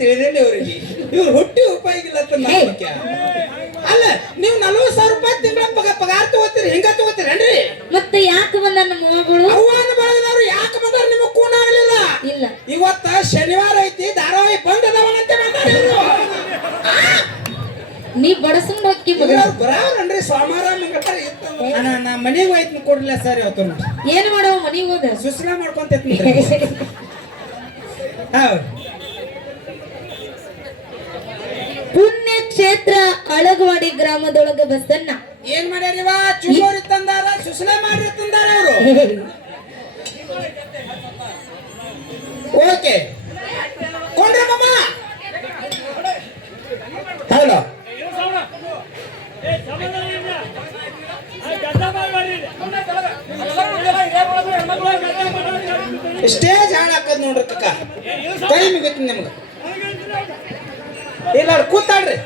ತಿಳಿದಿಲ್ಲ ಇವ್ರಿಗೆ. ಇವ್ರು ಹುಟ್ಟಿ ಉಪಾಯಿಗಿಲ್ಲ ಅಲ್ಲ. ನೀವು 40,000 ರೂಪಾಯಿ ತಿಂಗಳ ಪಗಾರ ತಗೋತೀರಿ, ಹಿಂಗ ತಗೋತೀರೇನ್ರಿ? ಮತ್ತೆ ಯಾಕೆ ಬಂದ ನಮ್ಮ ಮಗಳು? ಅವ್ವನ ಬಳಗದವ್ರು ಯಾಕೆ ಬಂದಾರ? ನಿಮಗ್ ಕೂನ ಆಗ್ಲಿಲ್ಲ? ಇಲ್ಲ. ಇವತ್ತ ಶನಿವಾರ ಐತಿ, ಧಾರಾವಾಹಿ ಬಂದದವನಂತೆ ಬಂದಾರ ಇವ್ರು. ನೀ ಬಡಸಂಗ್ ಹೋಗಿ ಬರಾರನ್ರಿ ಸೋಮವಾರ ಮಂಗಳವಾರ ಇತ್ತ. ನಾ ಮನೆಗೆ ಹೋಯ್ತು ಕೊಡ್ಲಿಲ್ಲ ಸರ್ ಇವತ್ತು. ಏನ್ ಮಾಡವ ಮನಿಗೆ ಹೋದ? ಸುಸ್ಲಾ ಮಾಡ್ಕೊಂತ ಪುಣ್ಯ ಕ್ಷೇತ್ರ ಅಳಗವಾಡಿ ಗ್ರಾಮದೊಳಗ ಬಸನ್ನ ಏನ್ ಮಾಡ್ಯಾರಿವ? ಚುಮ್ಮೋರಿ ತಂದಾರ, ಸುಸ್ಲಾ ಮಾಡ್ರಿ ತಂದಾರ ಅವರು. ಓಕೆ ಕೊಂಡ್ರ ಮಮ್ಮ. ಹಲೋ ಸ್ಟೇಜ್ ಹಾಳಾಕದ್ ನೋಡ್ರಿ ಕಕ್ಕ. ಕೈ ಮುಗಿತು ನಿಮ್ಗೆ. ಇಲ್ಲ ಕೂತಾಡ್ರಿ.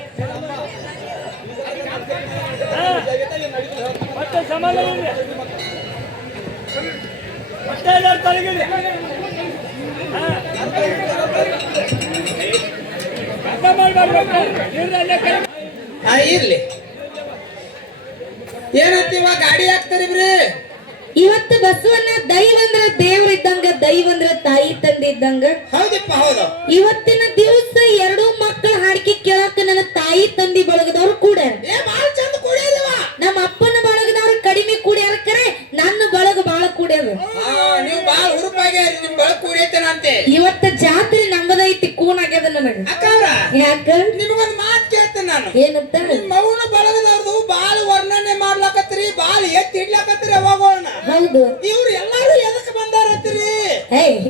ಇರ್ಲಿ. ಏನಂತೀವ? ಗಾಡಿ ಹಾಕ್ತಾರಿಬ್ರಿ. ಇವತ್ತು ಬಸವಣ್ಣ ದೈವ ಅಂದ್ರ ದೇವ್ರ ಇದ್ದಂಗ, ದೈವ ಅಂದ್ರ ತಾಯಿ ತಂದೆ ಇದ್ದಂಗ. ಹೌದಪ್ಪ ಹೌದು. ಇವತ್ತಿನ ದಿವಸ ಎರಡು ಮಕ್ಕಳ ಹಾಡಿಕೆ ಕೇಳಾಕ ನನ್ನ ತಾಯಿ ತಂದಿ ಬಳಗದವ್ರು ಕೂಡ ಚಂದ ಕುಡಿಯದವ. ನಮ್ಮ ಅಪ್ಪನ ಬಳಗದವ್ರು ಕಡಿಮೆ ಕುಡಿಯಾರ, ಕರೆ ನನ್ನ ಬಳಗ ಬಾಳ ಕುಡಿಯದ. ನೀವು ಬಾಳ ಹುರುಪಾಗಿ ನಿಮ್ ಬಳಗ ಕುಡಿಯತೇನಂತೆ. ಇವತ್ತ ಜಾತ್ರೆ ನಮ್ಮದೈತಿ, ಕೂನ್ ಆಗ್ಯದ ನನಗ. ಅಕ್ಕವ್ರ ಯಾಕ? ನಿಮಗೊಂದ್ ಮಾತು ಕೇಳ್ತೇನೆ ನಾನು. ಏನಂತ? ನಿಮ್ಮ ಮೌನ ಬಳಗದವ್ರದು ಬಾಳ ವರ್ಣನೆ ಮಾಡ್ಲಾಕತ್ರಿ, ಬಾಳ ಎತ್ತಿ ಇಡ್ಲಾಕತ್ರಿ ಅವಾಗೋಣ. ಹೌದು. ಇವ್ರು ಎಲ್ಲಾರು ಎದಕ್ ಬಂದಾರತ್ರಿ?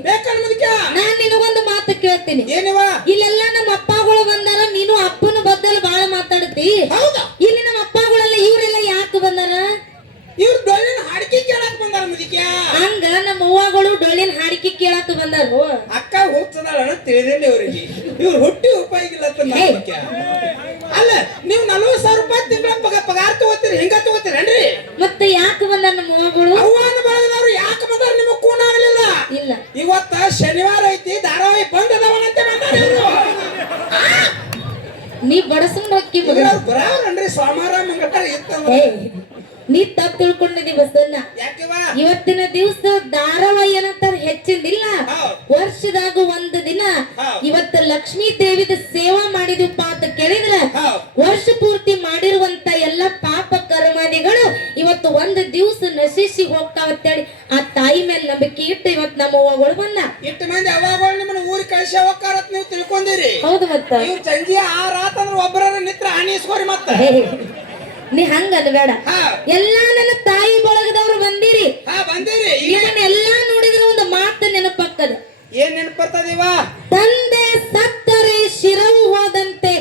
ಬೇಕಲ್ ಮುದ್ಕ. ನಾನ್ ನಿನಗೊಂದು ಮಾತು ಕೇಳ್ತೀನಿ. ಏನಿವ? ಇಲ್ಲೆಲ್ಲ ನಮ್ಮ ಅಪ್ಪಗಳು ಬಂದಾರ, ನೀನು ಅಪ್ಪನ ಬದ್ದಲ್ ಬಾಳ ಮಾತಾಡ್ತಿ. ಹೌದಾ? ಇಲ್ಲಿ ನಮ್ಮ ಅಪ್ಪಗಳೆಲ್ಲ ಇವರೆಲ್ಲ ಯಾಕೆ ಬಂದಾರ? ಇವ್ರು ಡೊಳ್ಳಿನ ಹಾಡಿಕೆ ಕೇಳಕ್ ಬಂದಾರ ಮುದಿಕ. ಹಂಗ ನಮ್ಮ ಅವ್ವಗಳು ಡೊಳ್ಳಿನ ಹಾಡಿಕೆ ಕೇಳಕ್ ಬಂದಾರು. ಅಕ್ಕ ಹೋಗ್ತದಾಳ ತಿಳಿದಿಲ್ಲ ಇವ್ರಿಗೆ. ಇವ್ರು ಹುಟ್ಟಿ ಉಪಾಯಿಗಿಲ್ಲ ಅಲ್ಲ. ನೀವು 40,000 ರೂಪಾಯಿ ತಿಂಗಳ ಪಗಾರ ತಗೋತೀರಿ, ಹಿಂಗ ತಗೋತೀರೇನ್ರಿ? ಮತ್ತೆ ಯಾಕೆ ಬಂದಾರ ನಮ್ಮ ಅವ್ವಗಳು? ಅವ್ವನ ಬಳಗದವ್ರು ಯಾಕೆ ಬಂದಾರ? ನಿಮಗ್ ಕೂನ ಆಗ್ಲಿಲ್ಲ? ಇಲ್ಲ. ಇವತ್ತ ಶನಿವಾರ ಐತಿ, ಧಾರಾವಾಹಿ ಬಂದದವನಂತೆ ಬಂದಾರ ಇವ್ರು. ನೀ ಬಡಸಂಗ್ ಹೋಗಿ ಬರಾರನ್ರಿ ಸೋಮವಾರ ಮಂಗಳವಾರ ಇತ್ತ. ನೀ ತಪ್ಪು ತಿಳ್ಕೊಂಡಿದ್ದಿ ಬಸನ್ನ. ಇವತ್ತಿನ ದಿವಸ ಧಾರಾವಾಹಿ ಏನಂತ ಹೆಚ್ಚಿಂದಿಲ್ಲ. ವರ್ಷದಾಗ ಒಂದು ದಿನ ಇವತ್ತು ಲಕ್ಷ್ಮೀ ದೇವಿದ ಸೇವಾ ಮಾಡಿದ್ವಿಪ್ಪ ಅಂತ ಕೇಳಿದ್ರ, ವರ್ಷ ಪೂರ್ತಿ ಮಾಡಿರುವಂತ ಎಲ್ಲ ಪಾಪ ಕರ್ಮಾದಿಗಳು ಇವತ್ತು ಒಂದು ದಿವಸ ನಶಿಸಿ ಹೋಗ್ತಾವತ್ತೇಳಿ ಆ ತಾಯಿ ಮೇಲೆ ನಂಬಿಕೆ ಇಟ್ಟು ಇವತ್ತು ನಮ್ಮ ಅವ್ವಗಳು ಬಂದ. ಇಟ್ಟು ಮಂದಿ ಅವ್ವಗಳು ನಿಮ್ಮನ್ನ ಊರಿಗೆ ಕಳಿಸಿ ಹೋಗ್ತಾರತ್ ನೀವು ತಿಳ್ಕೊಂಡಿರಿ. ಹೌದು. ಮತ್ತ ಇವ್ರು ಸಂಜೆ 6 ಆತಂದ್ರ ಒಬ್ಬರ ನಿತ್ರ ಹಾನಿಸ್ಕೋರಿ. ಮತ್ತ ನೀ ಹಂಗ ಅನ್ಬೇಡ. ಎಲ್ಲಾ ನನ್ನ ತಾಯಿ ಬಳಗದವ್ರು ಬಂದಿರಿ. ಎಲ್ಲಾ ನೋಡಿದ್ರೆ ಒಂದು ಮಾತು ನೆನಪಕ್ಕದ. ಏನ್ ನೆನಪರ್ತದಿವ? ತಂದೆ ಸತ್ತರೆ ಶಿರವು ಹೋದಂತೆ,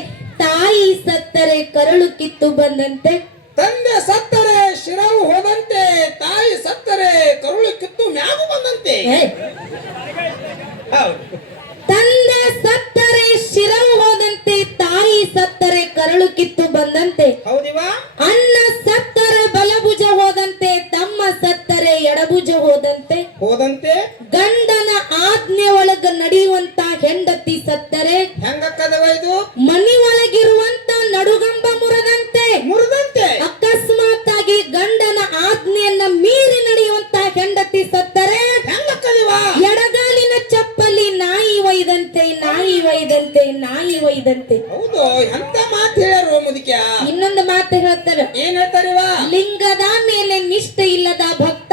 ತಾಯಿ ಸತ್ತರೆ ಕರಳು ಕಿತ್ತು ಬಂದಂತೆ. ತಂದೆ ಸತ್ತರೆ ಶಿರವು ಹೋದಂತೆ, ತಾಯಿ ಸತ್ತರೆ ಕರುಳು ಕಿತ್ತು ಮ್ಯಾಗು ಬಂದಂತೆ. ತಂದೆ ಸತ್ತರೆ ಶಿರವು ಹೋದಂತೆ, ತಾಯಿ ಸತ್ತರೆ ಕರಳು ಕಿತ್ತು ಬಂದಂತೆ. ಹೌದಿವಾ? ಅಣ್ಣ ಸತ್ತರೆ ಬಲಭುಜ ಹೋದಂತೆ, ತಮ್ಮ ಸತ್ತರೆ ಎಡಭುಜ ಹೋದಂತೆ. ಗಂಡನ ಆಜ್ಞೆ ಒಳಗ ನಡೆಯುವಂತ ಹೆಂಡತಿ ಸತ್ತರೆ ಹೆಂಗಕ್ಕದವ ಇದು? ಮನಿ ಒಳಗಿರುವಂತ ನಡುಗಂಬ ಮುರದಂತೆ. ಅಕಸ್ಮಾತ್ ಆಗಿ ಗಂಡನ ಆಜ್ಞೆಯನ್ನ ಮೀರಿ ನಡೆಯುವಂತ ಹೆಂಡತಿ ಸತ್ತರೆ ಹೆಂಗಕ್ಕದಿವ? ಎಡಗಾಲಿನ ಚಪ್ಪಲಿ ನಾಯಿ ಒಯ್ದಂತೆ, ನಾಯಿ ಒಯ್ದಂತೆ, ನಾಯಿ ಒಯ್ದಂತೆ. ಹೌದು. ಎಂತ ಮಾತು ಹೇಳ್ಯಾರ ಮುದಿಕ. ಇನ್ನೊಂದು ಮಾತು ಹೇಳ್ತಾರ. ಏನ್ ಹೇಳ್ತಾರಿವ? ಲಿಂಗದ ಮೇಲೆ ನಿಷ್ಠೆ ಇಲ್ಲದ ಭಕ್ತ,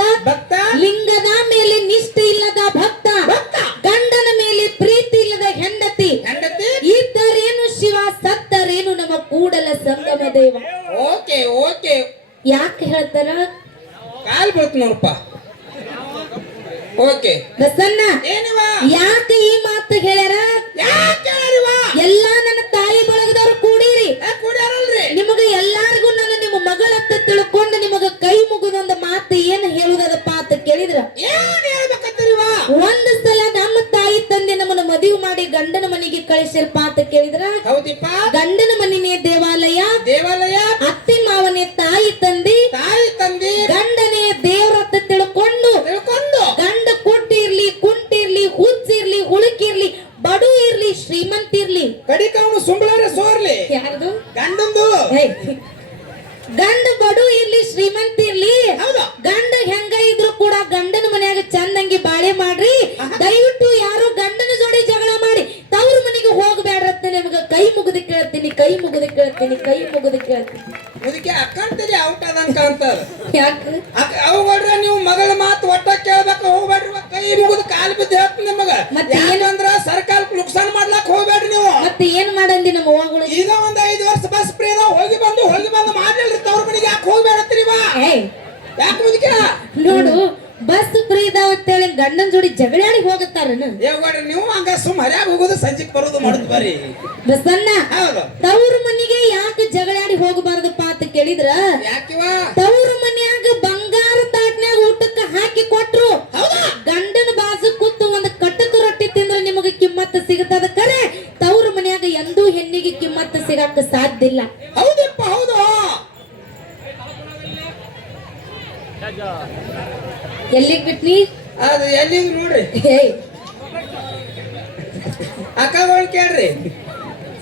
ಲಿಂಗದ ಮೇಲೆ ನಿಷ್ಠೆ ಇಲ್ಲದ ಭಕ್ತ, ಗಂಡನ ಮೇಲೆ ಪ್ರೀತಿ ಇಲ್ಲದ ಹೆಂಡತಿ, ಇದ್ದರೇನು ಶಿವ, ಸತ್ತರೇನು ನಮ್ಮ ಕೂಡಲ ಸಂಗಮ ದೇವ. Okay okay. ಯಾಕೆ ಹೇಳ್ತಾರ? ಕಾಲ್ ಬೀಳ್ತು ನೋಡಪ್ಪ. ಓಕೆ ಬಸನ್ನ, ಯಾಕೆ ಈ ಮಾತು ಹೇಳ್ಯಾರ? ಎಲ್ಲಾ ನನ್ನ ತಾಯಿ ಬಳಗದವ್ರು ಕೂಡಿರಿ. ನಿಮಗ ಎಲ್ಲಾರ್ಗು ನಾನು ನಿಮ್ಮ ಮಗಳತ್ತ ತಿಳ್ಕೊಂಡು ನಿಮಗ ಕೈ ಮುಗಿದೊಂದು ಮಾತು ಏನ್ ಹೇಳುದಪ್ಪ ಅಂತ ಕೇಳಿದ್ರ, ಒಂದು ಸಲ ನಮ್ಮ ತಾಯಿ ತಂದೆ ನಮ್ಮನ್ನ ಮದುವೆ ಮಾಡಿ ಗಂಡನ ಮನೆಗೆ ಕಳಿಸಿರಪ್ಪ ಅಂತ ಕೇಳಿದ್ರ, ಗಂಡನ ಮನೆನೇ ದೇವಾಲಯ, ಅತ್ತೆ ಮಾವನೇ ತಾಯಿ ತಂದೆ, ಗಂಡನೇ ದೇವ್ರತ್ತ ತಿಳ್ಕೊಂಡು ಗಂಡ ಕೊಟ್ಟಿರ್ಲಿ, ಕುಂಟಿರ್ಲಿ, ಹುಚ್ಚಿರ್ಲಿ, ಹುಳುಕಿರ್ಲಿ, ಬಡು ಇರ್ಲಿ, ಶ್ರೀಮಂತ ಇರ್ಲಿ, ಯಾರ್ದು ಗಂಡಂದು ಹೇ, ಗಂಡ ಬಡು ಇರ್ಲಿ ಶ್ರೀಮಂತ ಇರ್ಲಿ ಹೌದು. ಗಂಡ ಹೆಂಗ ಇದ್ರು ಕೂಡ ಗಂಡನ ಮನ್ಯಾಗ ಚಂದಂಗಿ ಬಾಳೆ ಮಾಡ್ರಿ. ದಯವಿಟ್ಟು ಯಾರು ಗಂಡನ ಜೋಡಿ ಜಗಳ ಮಾಡಿ ತವ್ರ ಮನೆಗೆ ಹೋಗ್ಬೇಡ್ರತ್ತ ನಿಮ್ಗ ಕೈ ಮುಗಿದು ಕೇಳ್ತೀನಿ, ಕೈ ಮುಗಿದು ಕೇಳ್ತೀನಿ, ಕೈ ಮುಗಿದು ಕೇಳ್ತೀನಿ. ಮುದುಕಿ ಅಕ್ಕಂತರಿ ಔಟ್ ಅದಂಕ ಅಂತಾರ. ಯಾಕ ಅವುಗಳ್ರ ನೀವು ಮಗಳ ಮಾತು ಒಟ್ಟ ಕೇಳ್ಬೇಕು, ಹೋಗ್ಬೇಡ್ರಿ. ಕೈ ಮುಗಿದು ಕಾಲು ಬಿದ್ದು ಹೇಳ್ತೀನಿ ನಿಮಗ. ಮತ್ತೆ ಯಾಕಂದ್ರ ಸರ್ಕಾರಕ್ಕೆ ನುಕ್ಸಾನ್ ಮಾಡ್ಲಾಕ್ ಹೋಗ್ಬೇಡ್ರಿ ನೀವು. ಮತ್ತೆ ಏನ್ ಮಾಡಂದಿ ನಮ್ಮ ಅವ್ವಗಳು? ಈಗ ಒಂದ್ 5 ವರ್ಷ ಬಸ್ ಫ್ರೀ ಅದಾವ, ಹೋಗಿ ಬಂದು ಮಾಡ್ಲಿಲ್ರಿ. ತವ್ರ ಮನೆಗೆ ಯಾಕೆ ಹೋಗ್ಬೇಡತ್ತೀರಿ ಇವ? ಏಯ್ ಯಾಕೆ ಮುದುಕಿ? ನೋಡು, ಬಸ್ ಫ್ರೀ ಇದಾವ ಅಂತೇಳಿ ಗಂಡನ ಜೋಡಿ ಜಗಳಾಡಿ ಹೋಗುತ್ತಾರನ? ಹೋಗ್ಬೇಡ್ರಿ ನೀವು. ಹಂಗ ಸುಮ್ ಹರ್ಯಾಗ ಹೋಗೋದು, ಸಂಜೆಕ್ ಬರೋದು ಮಾಡುದು ಬರ್ರಿ. ಬಸಣ್ಣ, ಹೌದು. ತವ್ರ ಮನೆಗೆ ಯಾಕೆ ಜಗಳಾಡಿ ಹೋಗಬಾರದಪ್ಪ ಅಂತ ಕೇಳಿದ್ರ, ಯಾಕಿವ? ತವ್ರ ಮನ್ಯಾಗ ಬಂಗಾರ ತಾಟ್ನ್ಯಾಗ ಊಟಕ್ಕ ಹಾಕಿ ಕೊಟ್ರು, ಗಂಡನ ಬಾಜು ಕೂತು ಒಂದು ಕಟಕ ರೊಟ್ಟಿ ತಿಂದ್ರೆ ನಿಮಗೆ ಕಿಮ್ಮತ್ತ ಸಿಗತದ. ಕರೆ ತವ್ರ ಮನ್ಯಾಗ ಎಂದೂ ಹೆಣ್ಣಿಗೆ ಕಿಮ್ಮತ್ತ ಸಿಗಾಕ ಸಾಧ್ಯ ಇಲ್ಲ. ಹೌದಪ್ಪ, ಹೌದು. ಎಲ್ಲಿಗ್ ಬಿಟ್ನಿ? ಅದು ಎಲ್ಲಿಂಗ್ ನೋಡ್ರಿ. ಹೇಯ್, ಅಕ್ಕಗಳು ಕೇಳ್ರಿ.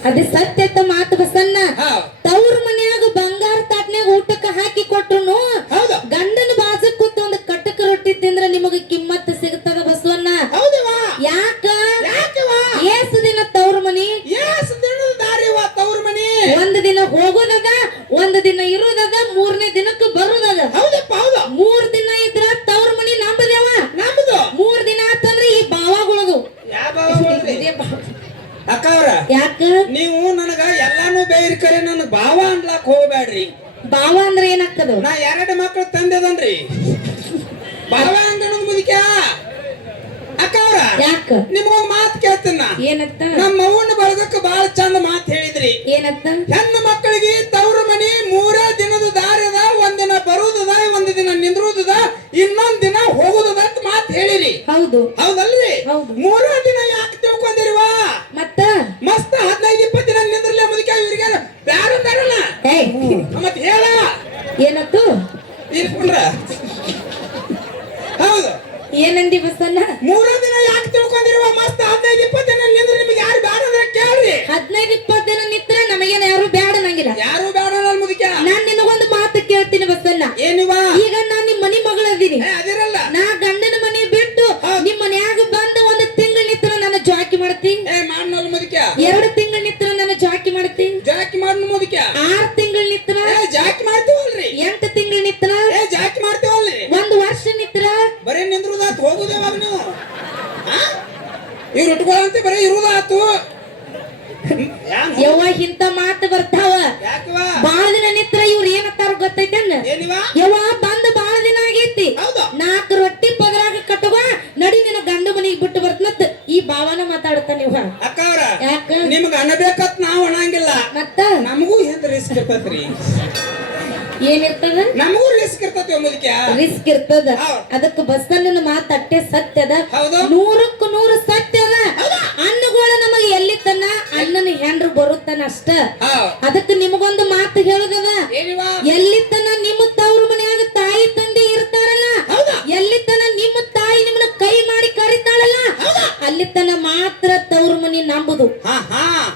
ಅದೇ ಸತ್ಯತ ಮಾತು ಬಸಣ್ಣ. ಹಾ. ತವ್ರ ಮನ್ಯಾಗ ಬಂಗಾರ ತಾಟ್ನ್ಯಾಗ ಊಟಕ್ಕ ಹಾಕಿ ಕೊಟ್ರುನು ಹೌದು. ಗಂಡನ ಬಾಜು ಕೂತು ಒಂದು ಕಟಕ ರೊಟ್ಟಿ ತಿಂದ್ರೆ ನಿಮಗೆ ಕಿಮ್ಮತ್ತ ಸಿಗತದ ಬಸವಣ್ಣ. ಹೌದವಾ? ಯಾಕ? ಯಾಕವ? ಏಸು ದಿನ ತವ್ರ ಮನಿ, ಏಸ್ ದಿನದ ದಾರಿವ ತವ್ರ ಮನಿ. ಒಂದ್ ದಿನ ಹೋಗೋದದ, ಒಂದ್ ದಿನ ಇರೋದದ, 3ನೇ ದಿನಕ್ಕೆ ಬರೋದದ. ಹೌದಪ್ಪ, ಹೌದು. 3 ದಿನ ಇದ್ರ ತವ್ರ ಮನಿ ನಂಬದೇವ. ನಮ್ದು 3 ದಿನ ಆತಂದ್ರೆ ಈ ಬಾವಗಳದು. ಯಾವ ಅಕ್ಕವ್ರ, ಯಾಕ? ನೀವು ನನಗ ಎಲ್ಲಾನು ಬೇರೆ ಕರೆ ನನ್ನ ಭಾವ ಅನ್ಲಾಕ್ ಹೋಗ್ಬೇಡ್ರಿ. ಬಾವ ಅಂದ್ರೆ ಏನಾಗ್ತದ? ನಾ 2 ಮಕ್ಳು ತಂದೆದನ್ರಿ. ಭಾವ ಅಂಗಣದ ಮುದುಕ. ಅಕ್ಕವ್ರ, ಯಾಕ? ನಿಮ್ಗೊಂದ್ ಮಾತು ಕೇಳ್ತೀನ. ಏನತ್ತ? ನಮ್ಮ ಅವ್ವನ ಬಳಗಕ್ಕ ಬಾಳ ಚಂದ ಮಾತು ಹೇಳಿದ್ರಿ. ಏನತ್ತ? ಹೆಣ್ಣು ಮಕ್ಕಳಿಗೆ ತವ್ರ ಮನಿ 3 ದಿನದ ದಾರಿ ಅದ. ಒಂದಿನ ಬರುವುದದ, ಒಂದ್ ದಿನ ನಿಂದ್ರುವುದದ, ಇನ್ನೊಂದ್ ದಿನ ಹೋಗುದದ ಅಂತ ಮಾತು ಹೇಳಿರಿ. ಹೌದು. ಹೌದಲ್ರಿ? ಹೌದು. 3 ದಿನ ಯಾಕೆ ತಿಳ್ಕೊಂಡಿರಿವ? ಮತ್ತ ಮಸ್ತ್ 15-20 ದಿನ ನಿಂದ್ರಲ್ಲ ಮುದುಕ. ಇವ್ರಿಗೆ ಬ್ಯಾರ ಅಂತಾರಲ್ಲ. ಏಯ್, ಮತ್ ಹೇಳ ಏನತ್ತು? ಇರ್ಕೊಂಡ್ರ. ಹೌದು. ಏನಂದಿ ಬಸಣ್ಣ? 3 ದಿನ ಯಾಕೆ ತಿಳ್ಕೊಂಡಿರುವ? ಮಸ್ತ್ 15-20 ದಿನ ನಿಂದ್ರೆ ನಿಮ್ಗೆ ಯಾರು ಬ್ಯಾಡ ಅಂದ್ರೆ ಕೇಳ್ರಿ. 15-20 ದಿನ ನಿತ್ರ ನಮಗೇನ ಯಾರು ಬ್ಯಾಡ ನಂಗಿಲ್ಲ. ಯಾರು ಬ್ಯಾಡ ಅನ್ನಲ್ಲ ಮುದುಕ. ನಾನ್ ನಿನಗೊಂದು ಮಾತು ಕೇಳ್ತೀನಿ ಬಸಣ್ಣ. ಏನಿವ? ಈಗ ನಾನ್ ನಿಮ್ ಮನಿ ಮಗಳದೀನಿ. ಅದಿರಲ್ಲ. ನಾ ಗಂಡನ ಮನಿ ಬಿಟ್ಟು ನಿಮ್ ಮನ್ಯಾಗ ಬಂದ 1 ತಿಂಗಳ ನಿತ್ರ ನನ್ನ ಜಾಕಿ ಮಾಡ್ತೀನಿ. ಮಾಡ್ನಲ್ಲ ಮುದುಕ. 2 ತಿಂಗಳ ನಿತ್ರ ನನ್ನ ಜಾಕಿ ಮಾಡ್ತೀನಿ. ಜಾಕಿ ಮಾಡ್ನ ಮುದುಕ. 6 ತಿಂಗಳ ನಿತ್ರ ಜಾಕಿ ಮಾಡ್ತೀವಲ್ರಿ. 8 ತಿಂಗಳ ನಿತ್ರ ಜಾಕಿ ಮಾಡ್ತೀವಲ್ರಿ. 1 ವರ್ಷ ನಿತ್ರ ಬರೀ ನಿಂದ್ರುದಾತು, ಹೋಗುದೇವಾಗ ನೀವು. ಇವ್ರು ಇಟ್ಕೊಳ್ಳಂತ ಬರೀ ಇರುದಾತು. ಯವ್ವ ಇಂತ ಮಾತು ಬರ್ತಾವ. ಯಾಕವ? ಬಾಳ ದಿನ ನಿತ್ರ ಇವ್ರು ಏನಂತಾರ ಗೊತ್ತೈತೇನ? ಏನಿವ? ಯವ್ವ ಬಂದ ಬಾಳ ದಿನ ಆಗೈತಿ, ಹೌದು. 4 ರೊಟ್ಟಿ ಪದರಾಗ ಕಟ್ಟುವ, ನಡಿ ನಿನ್ನ ಗಂಡ ಮನಿಗೆ ಬಿಟ್ಟು ಬರ್ತನತ್ ಈ ಭಾವನ ಮಾತಾಡ್ತಾನೆ ಇವ. ಅಕ್ಕವ್ರ, ಯಾಕ? ನಿಮ್ಗ ಅನ್ನಬೇಕತ್ ನಾವ್ ಅನ್ನಂಗಿಲ್ಲ. ಮತ್ತ ನಮಗೂ ಏನ್ ರಿಸ್ಕ್ ಇರ್ತೈತ್ರಿ. ಏನಿರ್ತದ? ನಮಗೂ ರಿಸ್ಕ್ ಇರ್ತೈತಿ ಮುದುಕ. ರಿಸ್ಕ್ ಇರ್ತದ. ಹೌದ್. ಅದಕ್ಕೆ ಬಸ್ಸನ್ನ ಮಾತು ಅಟ್ಟೆ ಸತ್ಯದ. ಹೌದು. 100ಕ್ಕೆ 100 ಸತ್ಯದ. ಅನ್ನಗಳು ನಮಗೆ ಎಲ್ಲಿ ತನ ಅಣ್ಣನ ಹೆಂಡ್ರು ಬರುತ್ತಾನ ಅಷ್ಟ. ಅದಕ್ಕೆ ನಿಮಗೊಂದು ಮಾತು ಹೇಳುದದ. ಏನಿವ? ಎಲ್ಲಿ ತನ ನಿಮ್ಮ ತವ್ರ ಮನ್ಯಾಗ ತಾಯಿ ತಂದೆ ಇರ್ತಾರಲ್ಲ, ಎಲ್ಲಿ ತನ ನಿಮ್ಮ ತಾಯಿ ನಿಮ್ಮನ್ನ ಕೈ ಮಾಡಿ ಕರಿತಾಳಲ್ಲ, ಅಲ್ಲಿ ತನ ಮಾತ್ರ ತವ್ರ ಮನಿ ನಂಬುದು.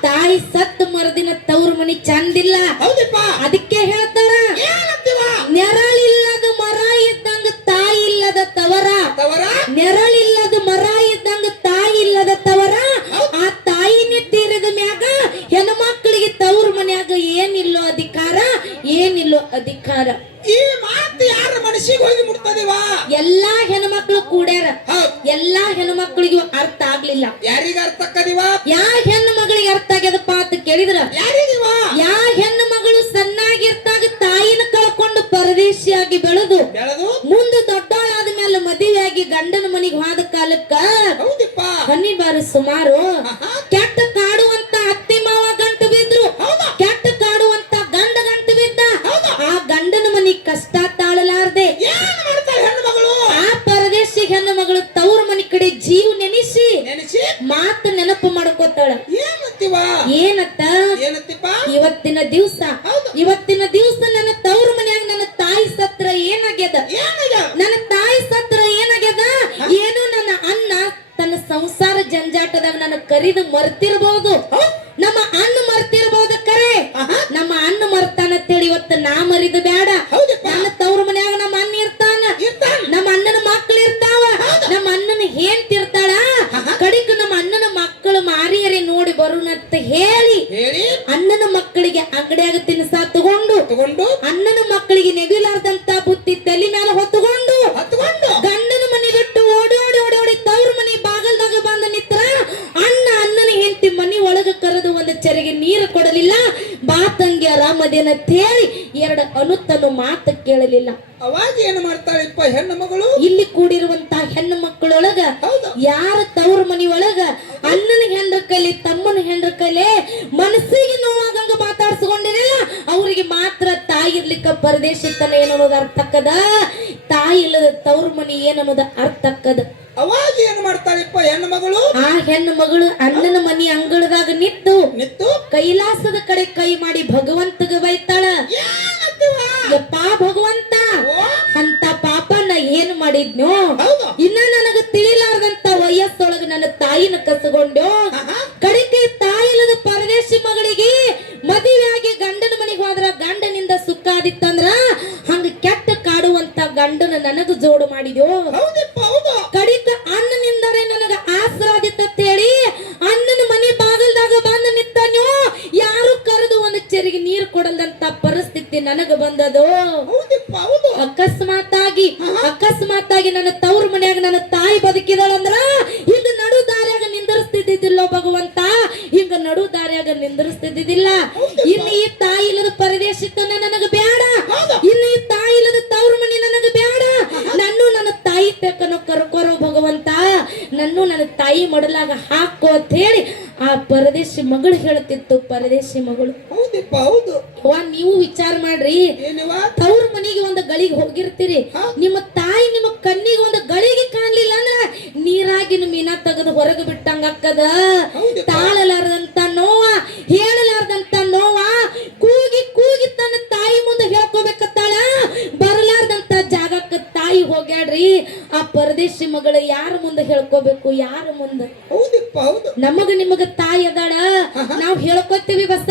ತಾಯಿ ಸತ್ ಮರದಿನ ತವ್ರ ಮನಿ ಚಂದಿಲ್ಲ. ಅದಕ್ಕೆ ಹೇಳ್ತಾರ, ನೆರಳಿಲ್ಲದ ಮರ ಇದ್ದಂಗ ತಾಯಿ ಇಲ್ಲದ ತವರ, ನೆರಳಿಲ್ಲದ ಮರ ಇದ್ದಂಗ ತಾಯಿ ಇಲ್ಲದ ತವರ. ಆ ತಾಯಿನೇ ತೀರಿದ ಮ್ಯಾಗ ಹೆಣ್ಮಕ್ಳಿಗೆ ತವ್ರ ಮನ್ಯಾಗ ಏನಿಲ್ಲೋ ಅಧಿಕಾರ, ಏನಿಲ್ಲೋ ಅಧಿಕಾರ. ಈ ಮಾತು ಯಾರ ಮನಸ್ಸಿಗೆ ಹೋಗಿ ಮುಟ್ತದಿವಾ? ಎಲ್ಲಾ ಹೆಣ್ಮಕ್ಳು ಕೂಡ್ಯಾರ, ಎಲ್ಲಾ ಹೆಣ್ಮಕ್ಳಿಗೂ ಅರ್ಥ ಆಗ್ಲಿಲ್ಲ. ಯಾರಿಗ ಅರ್ಥ ಆಕ್ಕದಿವ? ಯಾ ಹೆಣ್ಣು ಮಗಳಿಗೆ ಅರ್ಥ ಆಗ್ಯದಪ್ಪ ಅಂತ ಕೇಳಿದ್ರ, ಯಾರಿಗಿವ? ಯಾ ಹೆಣ್ಣು ಮಗಳು ಸಣ್ಣಾಗಿರ್ತಾಗ ತಾಯಿನ ಕಳ್ಕೊಂಡು ಪರದೇಶಿಯಾಗಿ ಬೆಳೆದು ಮುಂದೆ ದೊಡ್ಡಾಳಾದ ಮೇಲೆ ಮದುವೆಯಾಗಿ ಗಂಡನ ಮನಿಗೆ ಹೋದ ಕಾಲಕ್ಕ ಹನ್ನಿಬಾರು ಸುಮಾರು ಕೆಟ್ಟ ಕಾಡುವಂತ ಅತ್ತಿ ಮಾವ ಗಂಟು ಬಿದ್ರು, ಕೆಟ್ಟ ಕಾಡುವಂತ ಗಂಡ ಗಂಟು ಬಿದ್ದ. ಆ ಗಂಡನ ಮನಿ ಕಷ್ಟ ತಾಳಲಾರ್ದೆ ಆ ಪರದೇಶಿ ಹೆಣ್ಣು ಮಗಳು ತವ್ರ ಮನಿ ಕಡೆ ಜೀವ ನೆನೆಸಿ ಮಾತು ನೆನಪು ಮಾಡ್ಕೋತಾಳ. ಏನತ್ತ? ಇವತ್ತಿನ ದಿವಸ ನನ್ನ ತವ್ರ ಮನ್ಯಾಗ ನನ್ನ ತಾಯಿ ಸತ್ರ ಏನಾಗ್ಯದ? ನನ್ನ ತಾಯಿ ಸತ್ರ ಏನಾಗ್ಯದ? ಏನು ನನ್ನ ಅಣ್ಣ ತನ್ನ ಸಂಸಾರ ಜಂಜಾಟದಾಗ ನನ್ನ ಕರಿದು ಮರ್ತಿರ್ಬಹುದು, ನಮ್ಮ ಅಣ್ಣ ಮರ್ತಿರ್ಬಹುದು. ಕರೆ ಅಂತ ಹೇಳಿ ಹೇಳಿ ಅಣ್ಣನ ಮಕ್ಕಳಿಗೆ ಅಂಗಡಿಯಾಗ ತಿನ್ನಿಸ ತಗೊಂಡು ತಗೊಂಡು ಅಣ್ಣನ ಮಕ್ಕಳಿಗೆ ನೆಗಿಲಾರ್ದಂತ ಬುತ್ತಿ ತಲೆ ಮೇಲೆ ಹೊತ್ತುಕೊಂಡು ಹತ್ಕೊಂಡು ಗಂಡನ ಮನೆ ಬಿಟ್ಟು ಓಡಿ ಓಡಿ ಓಡಿ ಓಡಿ ತವ್ರ ಮನೆ ಬಾಗಲ್ದಾಗ ಬಂದ ನಿತ್ರ ಅಣ್ಣನ ಹೆಂಡತಿ ಮನಿ ಒಳಗ ಕರೆದು ಒಂದು ಚೆರಿಗೆ ನೀರು ಕೊಡಲಿಲ್ಲ ಬಾ ತಂಗಿಯರ ಮದೇನ ತೇಳಿ ಎರಡು ಅನುತ್ತನ್ನು ಮಾತು ಕೇಳಲಿಲ್ಲ. ಅವಾಗ ಏನು ಮಾಡ್ತಾಳಿಪ್ಪ ಹೆಣ್ಣು ಮಗಳು? ಇಲ್ಲಿ ಕೂಡಿರುವಂತ ಹೆಣ್ಣು ಮಕ್ಕಳೊಳಗ ಯಾರ ತವ್ರ ಮನಿ ಒಳಗ ಅಣ್ಣನ ಹೆಂಡ್ರ ಕೈಲಿ ತಮ್ಮನ ಹೆಂಡ್ರ ಕೈಲಿ ಮನಸ್ಸಿಗೆ ನೋವಾಗಂಗ ಮಾತಾಡ್ಸ್ಕೊಂಡಿರಲಿಲ್ಲ ಅವ್ರಿಗೆ ಮಾತ್ರ ತಾಯಿ ಇರ್ಲಿಕ್ಕ ಪರದೇಶಿತನ ಏನನ್ನೋದು ಅರ್ಥಕ್ಕದ, ತಾಯಿ ಇಲ್ಲದ ತವ್ರ ಮನಿ ಏನನ್ನೋದು ಅರ್ಥಕ್ಕದ. ಅವಾಗ ಏನು ಮಾಡ್ತಾಳಿಪ್ಪ ಹೆಣ್ಣು ಮಗಳು? ಆ ಹೆಣ್ಣು ಮಗಳು ಅಣ್ಣನ ಮನಿ ಅಂಗಳದಾಗ ನಿತ್ತು ನಿತ್ತು ಕೈಲಾಸದ ಕಡೆ ಕೈ ಮಾಡಿ ಭಗವಂತಗ ಬೈತಾಳ, ಯಪ್ಪ ಭಗವಂತ ಅಂತ ಪಾಪ ನಾ ಏನ್ ಮಾಡಿದ್ನೋ, ಇನ್ನ ನನಗ ತಿಳಿಲಾರ್ದಂತ ವಯಸ್ಸೊಳಗ ನನ್ನ ತಾಯಿನ ಕಸಗೊಂಡು ಕಡೆಗೆ ತಾಯಿಲ್ಲದ ಪರದೇಶಿ ಮಗಳಿಗೆ ಮದುವೆಯಾಗಿ ಗಂಡನ ಮನೆಗೆ ಹೋದ್ರ ಗಂಡನಿಂದ ಸುಖ ಆದಿತ್ತಂದ್ರ ಹಂಗ ಕೆಟ್ಟ ಕಾಡುವಂತ ಗಂಡನ ನನಗ ಜೋಡು ಮಾಡಿದ್ಯೋ, ಕಡಿಕ ಅಣ್ಣನಿಂದರೆ ನನಗ ಆಸರಾದಿತ್ತ ಹೇಳಿ ಅಣ್ಣನ ಮನೆ ಬಾಗಲ್ದಾಗ ಬಂದು ನಿಂತಾನ್ಯೋ, ಯಾರು ಕರೆದು ಒಂದು ಚೆರಿಗೆ ನೀರು ಕೊಡಲ್ದಂತ ಪರಿಸ್ಥಿತಿ ನನಗ ಬಂದದು. ಅಕಸ್ಮಾತಾಗಿ ನನ್ನ ತವ್ರ ಮನ್ಯಾಗ ನನ್ನ ತಾಯಿ ಬದುಕಿದಳಂದ್ರ ಹಿಂಗ ನಡು ದಾರಿಯಾಗ ನಿಂದಿರ್ಸ್ತಿದ್ದಿದ್ದಿಲ್ಲೋ ಭಗವಂತ, ಹಿಂಗ ನಡು ದಾರಿಯಾಗ ನಿಂದಿರ್ಸ್ತಿದ್ದಿದ್ದಿಲ್ಲ. ಇನ್ನು ಈ ತಾಯಿ ಇಲ್ಲದ ಪರದೇಶಿತನ ನನಗ ಬೇಡ, ಇನ್ನು ಈ ತಾಯಿ ಇಲ್ಲದ ತವ್ರ ಮನೆ ನನಗ ಬೇಡ, ನನ್ನ ತಾಯಿ ತೆಕ್ಕನು ಕರ್ಕೋರೋ ಭಗವಂತ, ನನ್ನ ತಾಯಿ ಮೊಡಲಾಗ ಹಾಕೋ ಅಂತ ಹೇಳಿ ಆ ಪರದೇಶಿ ಮಗಳು ಹೇಳ್ತಿತ್ತು. ಪರದೇಶಿ ಮಗಳು ನೀವು ವಿಚಾರ ಮಾಡ್ರಿ, ತವ್ರ ಮನೆಗೆ ಒಂದು ಗಳಿಗೆ ಹೋಗಿರ್ತೀರಿ, ನಿಮ್ಮ ತಾಯಿ ನಿಮ್ಮ ಕಣ್ಣಿಗೆ ಒಂದು ಗಳಿಗೆ ಕಾಣ್ಲಿಲ್ಲ ಅಂದ್ರ ನೀರಾಗಿನ ಮೀನ ತೆಗೆದು ಹೊರಗೆ ಬಿಟ್ಟಂಗ ಅಕ್ಕದ. ತಾಳಲಾರದಂತ ನೋವ, ಹೇಳಲಾರ್ದಂತ ನೋವ ಕೂಗಿ ಕೂಗಿ ತನ್ನ ತಾಯಿ ಮುಂದೆ ಹೇಳ್ಕೋಬೇಕತ್ತಾಳ, ಬರಲಾರ್ದಂತ ಜಾಗಕ್ಕ ತಾಯಿ ಹೋಗ್ಯಾಡ್ರಿ. ಆ ಪರದೇಶಿ ಮಗಳು ಯಾರ ಮುಂದೆ ಹೇಳ್ಕೋಬೇಕು, ಯಾರ ಮುಂದೆ? ನಮಗ ನಿಮಗ ತಾಯಿ ಅದಾಳ, ನಾವ್ ಹೇಳ್ಕೊತೀವಿ ಬಸ್